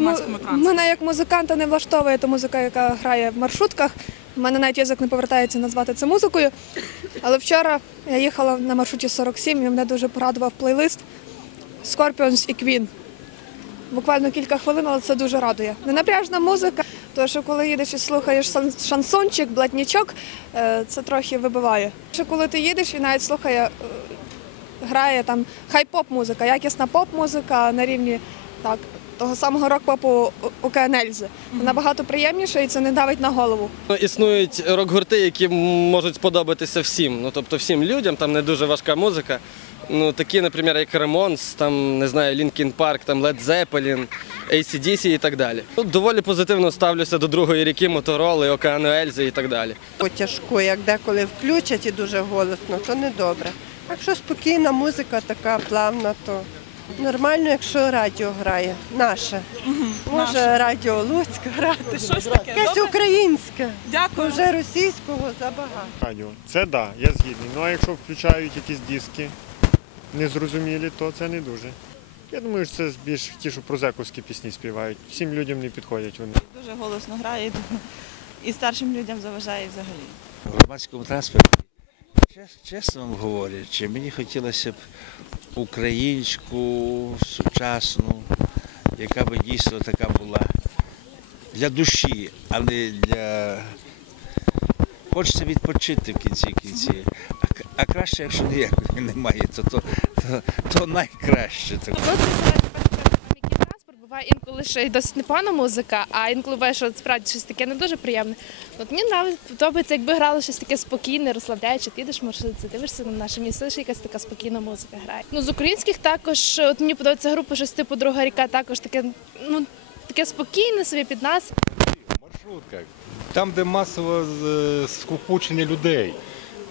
як, мене як музиканта не влаштовує та музика, яка грає в маршрутках. У мене навіть язик не повертається назвати це музикою. Але вчора я їхала на маршруті 47 і мене дуже порадував плейлист Scorpions і Queen. Буквально кілька хвилин, але це дуже радує. Ненапряжна музика, тому що коли їдеш і слухаєш шансончик, блатнічок, е, це трохи вибиває. Що коли ти їдеш і навіть слухає, е, грає там хай-поп музика, якісна поп-музика на рівні так, того самого рок-попу ОКН Ельзи. Набагато приємніше і це не давить на голову. Ну, Існують рок-гурти, які можуть сподобатися всім. Ну тобто всім людям, там не дуже важка музика. Ну такі, наприклад, як Ремонс, там не знаю, Linkin Park, там Led Zeppelin, ACDC і так далі. Ну, доволі позитивно ставлюся до другої ріки, Мотороли, Океану Ельзи і так далі. Потяжко, як деколи включать і дуже голосно, то не добре. Якщо спокійна музика така плавна, то нормально, якщо радіо грає. Наше. Може радіо Луцьк грати. Щось таке. Якесь Добре? українське. Дякую. вже російського забагато. радіо. Це так, да, я згідний. Ну а якщо включають якісь диски незрозумілі, то це не дуже. Я думаю, що це більш ті, що прозековські пісні співають. Всім людям не підходять вони. дуже голосно грає і старшим людям заважає взагалі. В громадському транспорті, чесно вам говорячи, мені хотілося б українську, сучасну, яка би дійсно така була для душі, а не для. Хочеться відпочити в кінці кінці. А, а краще, якщо ніякої немає, то, то, то, то найкраще. Буває інколи ще й досить непогана музика, а інколи буває, що справді щось таке не дуже приємне. От мені навіть подобається, якби грали щось таке спокійне, розслабляюче, ти йдеш маршрутці, дивишся на наше місце, що якась така спокійна музика грає. Ну з українських також, от мені подобається група щось типу друга ріка, також таке, ну таке спокійне собі під нас. маршрутках, там, де масове скупучення людей.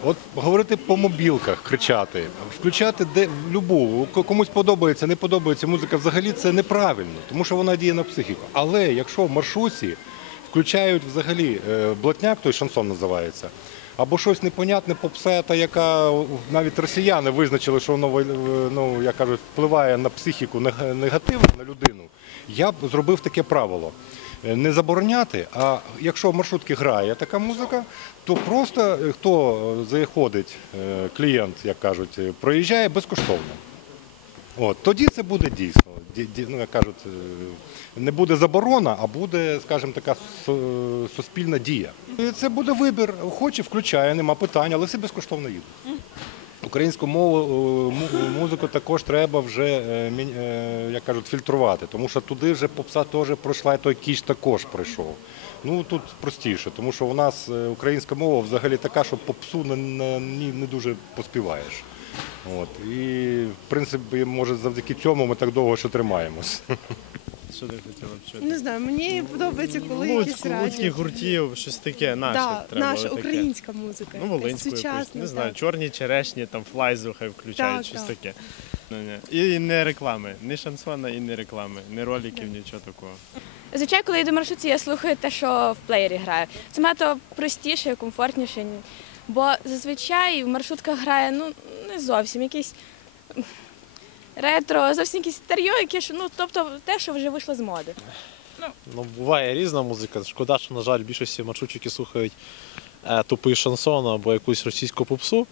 От говорити по мобілках, кричати, включати де любу. Комусь подобається, не подобається музика. Взагалі це неправильно, тому що вона діє на психіку. Але якщо в маршрутці включають взагалі е, блатняк, той шансон називається, або щось непонятне попсета, яка навіть росіяни визначили, що воно ну, як кажуть, впливає на психіку негативно на людину, я б зробив таке правило. Е, Не забороняти, а якщо в маршрутці грає така музика, то просто е, хто заходить, е, клієнт, як кажуть, проїжджає безкоштовно. От, тоді це буде дійсно. Ді- ді- Ну, як кажуть, е, не буде заборона, а буде, скажімо, така суспільна дія. І це буде вибір. Хоче, включає, нема питань, але все безкоштовно їде. Українську мову, е, музику також треба вже, е, як кажуть, фільтрувати, тому що туди вже попса теж пройшла, і той кіч також пройшов. Ну тут простіше, тому що у нас українська мова взагалі така, що попсу не, не, не дуже поспіваєш. От. І, в принципі, може, завдяки цьому ми так довго що тримаємось. Що ти хотіла б чути? Не знаю, мені подобається, коли якісь Луцьку, радіо. луцьких гуртів, щось таке, наше да, треба наша таке. українська музика. Ну, якась волинську якусь, сучасна, не знаю, так. чорні черешні, там флайзу хай включають, Так, щось так. таке. Ну, ні. І не реклами, ні шансона, і не реклами, ні роликів, нічого такого. Звичайно, коли йду в маршрутці, я слухаю те, що в плеєрі грає. Це набагато простіше, комфортніше. Бо зазвичай в маршрутках грає ну не зовсім якийсь ретро, зовсім якісь старьо, яке ну тобто те, що вже вийшло з моди. Ну, буває різна музика. Шкода, що, на жаль, більшості маршрутчики слухають е, тупий шансон або якусь російську попсу.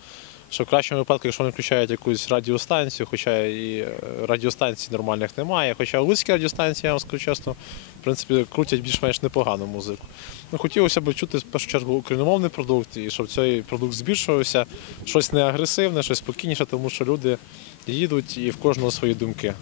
Що в кращому випадку, якщо вони включають якусь радіостанцію, хоча і е, радіостанцій нормальних немає. Хоча луцькі радіостанції, я вам скажу чесно, в принципі, крутять більш-менш непогану музику. Ну, хотілося б чути в першу чергу україномовний продукт, і щоб цей продукт збільшувався, щось не агресивне, щось спокійніше, тому що люди їдуть і в кожного свої думки.